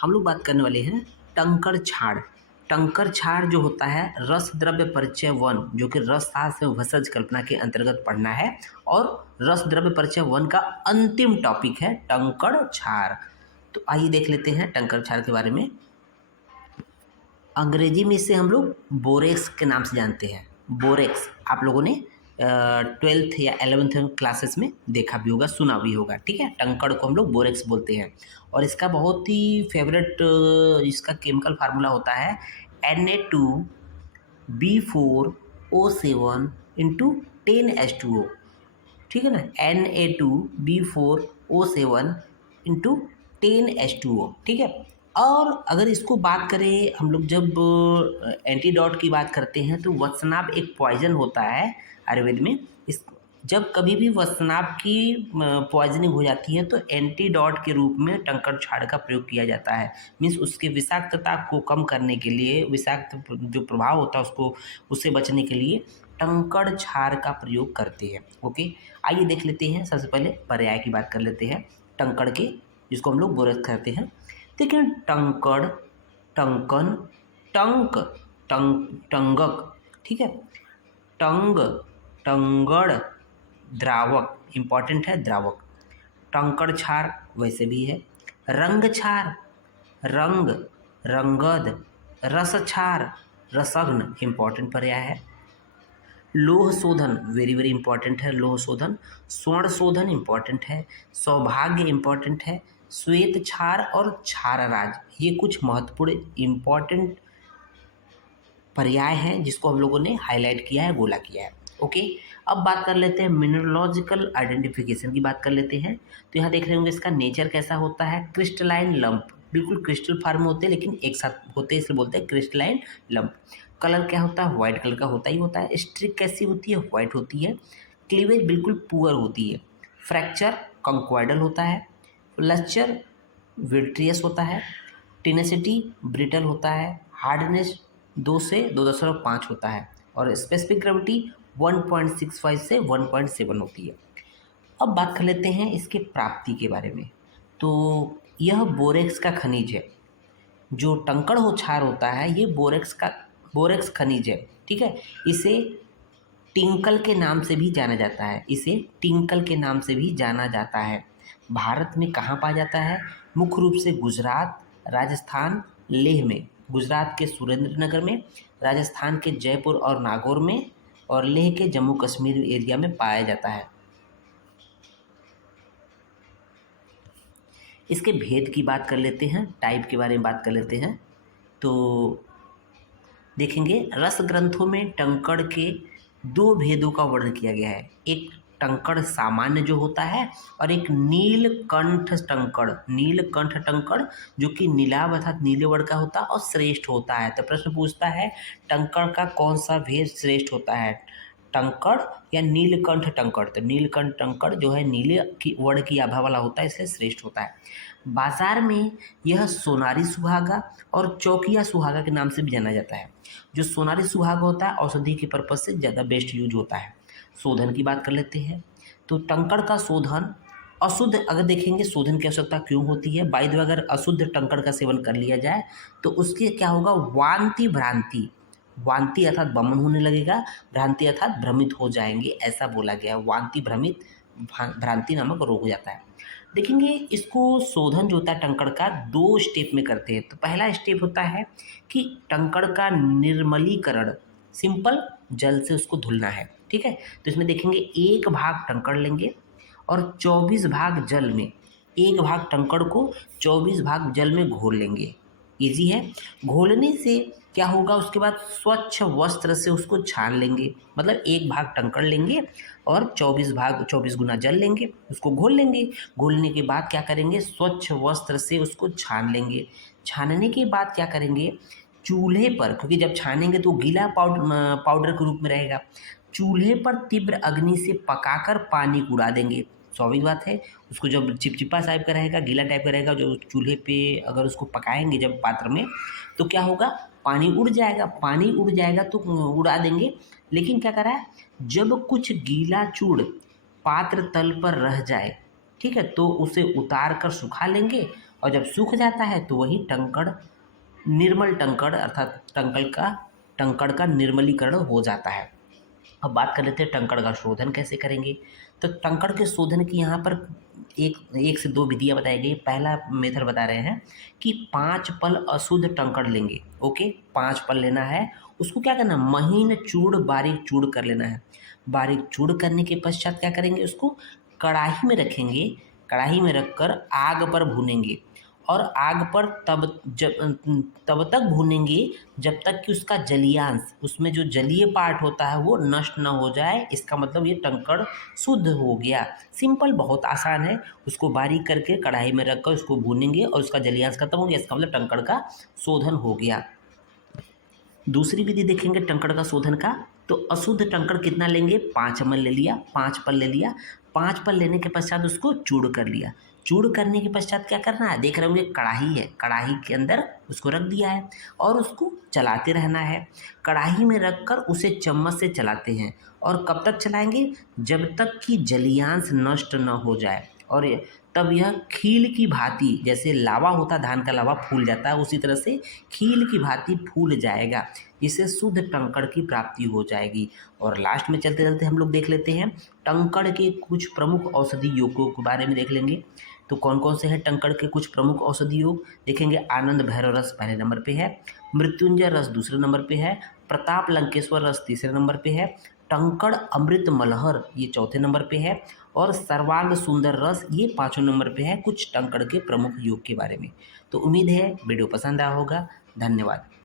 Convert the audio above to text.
हम लोग बात करने वाले हैं टंकर छाड़। टंकर छाड़ जो होता है रस द्रव्य परिचय 1, जो कि रसशास्त्र एवं भस्मज कल्पना के अंतर्गत पढ़ना है, और रस द्रव्य परिचय 1 का अंतिम टॉपिक है टंकर छाड़। तो आइए देख लेते हैं टंकर छाड़ के बारे में। अंग्रेजी में इसे हम लोग बोरेक्स के नाम से जानते हैं। बोरेक्स आप लोगों ने 12th या 11th क्लासेस में देखा भी होगा, सुना भी होगा। ठीक है, टंकड़ को हम लोग बोरेक्स बोलते हैं। और इसका बहुत ही फेवरेट इसका केमिकल फार्मूला होता है Na2B4O7 इंटू 10H2O। ठीक है ना, Na2B4O7 इंटू 10H2O। ठीक है। और अगर इसको बात करें हम लोग, जब एंटीडोट की बात करते हैं तो वत्सनाभ एक पॉइजन होता है आयुर्वेद में। इस जब कभी भी वत्सनाभ की पॉइजनिंग हो जाती है तो एंटीडोट के रूप में टंकर छाड़ का प्रयोग किया जाता है। मीन्स उसके विषाक्तता को कम करने के लिए, विषाक्त जो प्रभाव होता है उसको, उससे बचने के लिए टंकड़ छाड़ का प्रयोग करते हैं। ओके, आइए देख लेते हैं। सबसे पहले पर्याय की बात कर लेते हैं टंकड़ के, जिसको हम लोग बोरस करते हैं। देखिए, टंकड़, टंकन, टंक, टंगक। ठीक है, टंग, टंगड़, द्रावक, इंपॉर्टेंट है द्रावक। टंकड़ छार वैसे भी है। रंग छार, रंग, रंगद। रस छार, रसग्न, इंपॉर्टेंट पर्याय है। लोह शोधन, वेरी वेरी इंपॉर्टेंट है लोह शोधन। स्वर्ण शोधन इंपॉर्टेंट है। सौभाग्य इंपॉर्टेंट है। श्वेत छार और छारराज, ये कुछ महत्वपूर्ण इंपॉर्टेंट पर्याय हैं जिसको हम लोगों ने हाईलाइट किया है, गोला किया है। ओके, अब बात कर लेते हैं मिनरलोजिकल आइडेंटिफिकेशन की बात कर लेते हैं। तो यहाँ देख रहे होंगे इसका नेचर कैसा होता है। क्रिस्टलाइन लंप, बिल्कुल क्रिस्टल फॉर्म होते हैं लेकिन एक साथ होते हैं, इसलिए बोलते हैं क्रिस्टलाइन लंप। कलर क्या होता है, व्हाइट कलर का होता ही होता है। स्ट्रिक कैसी होती है, व्हाइट होती है। क्लीवेज बिल्कुल पुअर होती है। फ्रैक्चर कंक्वाइडल होता है। लस्चर विट्रियस होता है। टेनेसिटी ब्रिटल होता है। हार्डनेस 2 से 2.5 होता है। और स्पेसिफिक ग्रेविटी 1.65 से 1.7 होती है। अब बात कर लेते हैं इसके प्राप्ति के बारे में। तो यह बोरेक्स का खनिज है। जो टंकड़ हो छार होता है ये बोरेक्स खनिज है। ठीक है, इसे टिंकल के नाम से भी जाना जाता है। इसे टिंकल के नाम से भी जाना जाता है। भारत में कहाँ पाया जाता है? मुख्य रूप से गुजरात, राजस्थान, लेह में। गुजरात के सुरेंद्रनगर में, राजस्थान के जयपुर और नागौर में, और लेह के जम्मू कश्मीर एरिया में पाया जाता है। इसके भेद की बात कर लेते हैं, टाइप के बारे में बात कर लेते हैं। तो देखेंगे रस ग्रंथों में टंकड़ के 2 भेदों का वर्णन किया गया है। एक टंकड़ सामान्य जो होता है, और एक नीलकंठ टंकड़। नीलकंठ टंकड़ जो कि नीलाभ अर्थात नीले वर्ण का होता है और श्रेष्ठ होता है। तो प्रश्न पूछता है टंकड़ का कौन सा भेद श्रेष्ठ होता है, टंकड़ या नीलकंठ टंकड़? तो नीलकंठ टंकड़ जो है नीले की वर्ण की आभा वाला होता है, इसलिए श्रेष्ठ होता है। बाजार में यह सोनारी सुहागा और चौकिया सुहागा के नाम से भी जाना जाता है। जो सोनारी सुहागा होता है औषधि के पर्पज से ज़्यादा बेस्ट यूज होता है। शोधन की बात कर लेते हैं। तो टंकड़ का शोधन अशुद्ध, अगर देखेंगे शोधन की आवश्यकता क्यों होती है, बाय द वे अगर अशुद्ध टंकड़ का सेवन कर लिया जाए तो उसके क्या होगा, वांति भ्रांति। वांति अर्थात बमन होने लगेगा, भ्रांति अर्थात भ्रमित हो जाएंगे, ऐसा बोला गया है। वांति भ्रमित भ्रांति नामक रोग हो जाता है। देखेंगे इसको शोधन जो होता है टंकड़ का 2 स्टेप में करते हैं। तो पहला स्टेप होता है कि टंकड़ का निर्मलीकरण, सिंपल जल से उसको धुलना है। ठीक है, तो इसमें देखेंगे 1 भाग टंकड़ लेंगे और 24 भाग जल में, 1 भाग टंकड़ को 24 भाग जल में घोल लेंगे। इजी है। घोलने से क्या होगा, उसके बाद स्वच्छ वस्त्र से उसको छान लेंगे। मतलब 1 भाग टंकड़ लेंगे और 24 गुना जल लेंगे, उसको घोल लेंगे। घोलने के बाद क्या करेंगे, स्वच्छ वस्त्र से उसको छान लेंगे। छानने के बाद क्या करेंगे, चूल्हे पर, क्योंकि जब छानेंगे तो गीला पाउडर के रूप में रहेगा, चूल्हे पर तीव्र अग्नि से पकाकर पानी को उड़ा देंगे। स्वाभाविक बात है, उसको जब चिपचिपा टाइप का रहेगा, गीला टाइप का रहेगा, जो चूल्हे पे अगर उसको पकाएंगे जब पात्र में, तो क्या होगा, पानी उड़ जाएगा। पानी उड़ जाएगा तो उड़ा देंगे। लेकिन क्या करा है, जब कुछ गीला चूड़ पात्र तल पर रह जाए, ठीक है, तो उसे उतार कर सुखा लेंगे और जब सूख जाता है तो वही टंकड़, निर्मल टंकड़ अर्थात टंकड़ का निर्मलीकरण हो जाता है। अब बात कर लेते हैं टंकड़ का शोधन कैसे करेंगे। तो टंकड़ के शोधन की यहाँ पर एक एक से दो विधियाँ बताई गई। पहला मेथड बता रहे हैं कि 5 पल अशुद्ध टंकड़ लेंगे। ओके, 5 पल लेना है, उसको क्या करना, महीन चूड़, बारीक चूड़ कर लेना है। बारीक चूड़ करने के पश्चात क्या करेंगे, उसको कढ़ाई में रखेंगे। कढ़ाई में रखकर आग पर भूनेंगे और आग पर तब तक भूनेंगे जब तक कि उसका जलीयांश, उसमें जो जलीय पार्ट होता है वो नष्ट न हो जाए। इसका मतलब ये टंकड़ शुद्ध हो गया। सिंपल, बहुत आसान है। उसको बारीक करके कढ़ाई में रखकर उसको भूनेंगे और उसका जलीयांश खत्म हो गया, इसका मतलब टंकड़ का शोधन हो गया। दूसरी विधि देखेंगे टंकड़ का शोधन का। तो अशुद्ध टंकड़ कितना लेंगे, 5 ml ले लिया, 5 पल ले लिया। 5 पल लेने के पश्चात उसको चूड़ कर लिया। चूड़ करने के पश्चात क्या करना है, देख रहे होंगे कढ़ाई है, कढ़ाई के अंदर उसको रख दिया है और उसको चलाते रहना है। कढ़ाई में रखकर उसे चम्मच से चलाते हैं। और कब तक चलाएंगे, जब तक कि जलीयांश नष्ट न हो जाए। और तब यह खील की भांति, जैसे लावा होता है, धान का लावा फूल जाता है, उसी तरह से खील की भांति फूल जाएगा। इससे शुद्ध टंकड़ की प्राप्ति हो जाएगी। और लास्ट में चलते चलते हम लोग देख लेते हैं टंकड़ के कुछ प्रमुख औषधि योगों के बारे में देख लेंगे। तो कौन कौन से हैं टंकड़ के कुछ प्रमुख औषधि योग देखेंगे। आनंद भैरव रस पहले नंबर पे है, मृत्युंजय रस दूसरे नंबर पे है, प्रताप लंकेश्वर रस तीसरे नंबर पे है, टंकड़ अमृत मलहर ये चौथे नंबर पे है, और सर्वांग सुंदर रस ये 5वें नंबर पे है कुछ टंकड़ के प्रमुख योग के बारे में। तो उम्मीद है वीडियो पसंद आया होगा। धन्यवाद।